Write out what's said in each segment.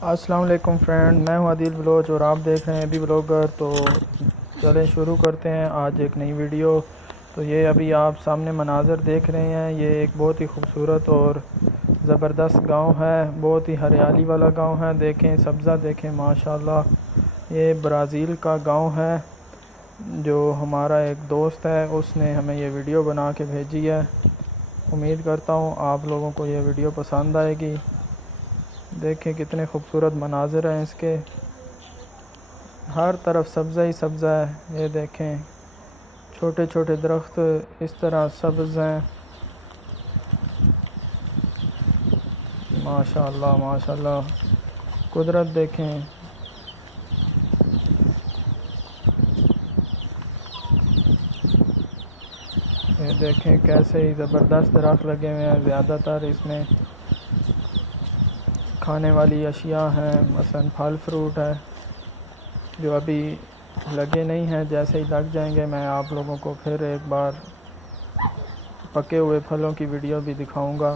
अस्सलाम वालेकुम फ्रेंड, मैं हूं आदिल बलोच और आप देख रहे हैं अभी ब्लॉगर। तो चलें शुरू करते हैं आज एक नई वीडियो। तो ये अभी आप सामने मनाज़र देख रहे हैं, ये एक बहुत ही खूबसूरत और ज़बरदस्त गांव है, बहुत ही हरियाली वाला गांव है। देखें सब्ज़ा देखें माशाल्लाह। ये ब्राज़ील का गांव है। जो हमारा एक दोस्त है उसने हमें ये वीडियो बना के भेजी है। उम्मीद करता हूँ आप लोगों को ये वीडियो पसंद आएगी। देखें कितने खूबसूरत मनाज़र हैं इसके, हर तरफ सब्ज़ा ही सब्ज़ा है। ये देखें छोटे छोटे दरख्त इस तरह सब्ज़ हैं। माशाल्लाह माशाल्लाह, कुदरत देखें। ये देखें कैसे ही ज़बरदस्त दरख्त लगे हुए हैं। ज़्यादातर इसमें खाने वाली अशिया हैं, मसलन फल फ्रूट है जो अभी लगे नहीं हैं। जैसे ही लग जाएंगे मैं आप लोगों को फिर एक बार पके हुए फलों की वीडियो भी दिखाऊंगा।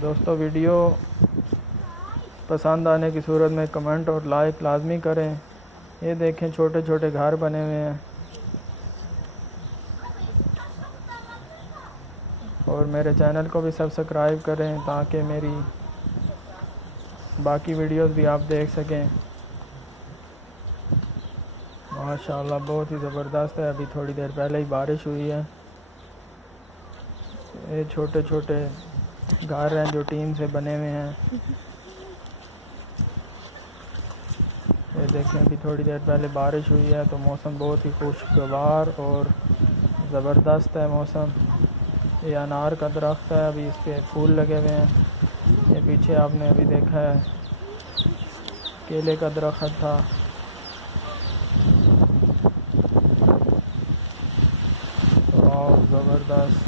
दोस्तों वीडियो पसंद आने की सूरत में कमेंट और लाइक लाजमी करें। ये देखें छोटे छोटे घर बने हुए हैं और मेरे चैनल को भी सब्सक्राइब करें ताकि मेरी बाकी वीडियोस भी आप देख सकें। माशाल्लाह बहुत ही ज़बरदस्त है। अभी थोड़ी देर पहले ही बारिश हुई है। ये छोटे छोटे घर हैं जो टीन से बने हुए हैं। ये देखें अभी थोड़ी देर पहले बारिश हुई है तो मौसम बहुत ही खुशगवार और ज़बरदस्त है मौसम। ये अनार का दरख्त है, अभी इस पे फूल लगे हुए हैं। ये पीछे आपने अभी देखा है केले का दरख्त था। और ज़बरदस्त।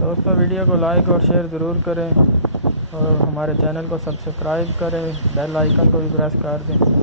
दोस्तों वीडियो को लाइक और शेयर ज़रूर करें और हमारे चैनल को सब्सक्राइब करें, बेल आइकन को भी प्रेस कर दें।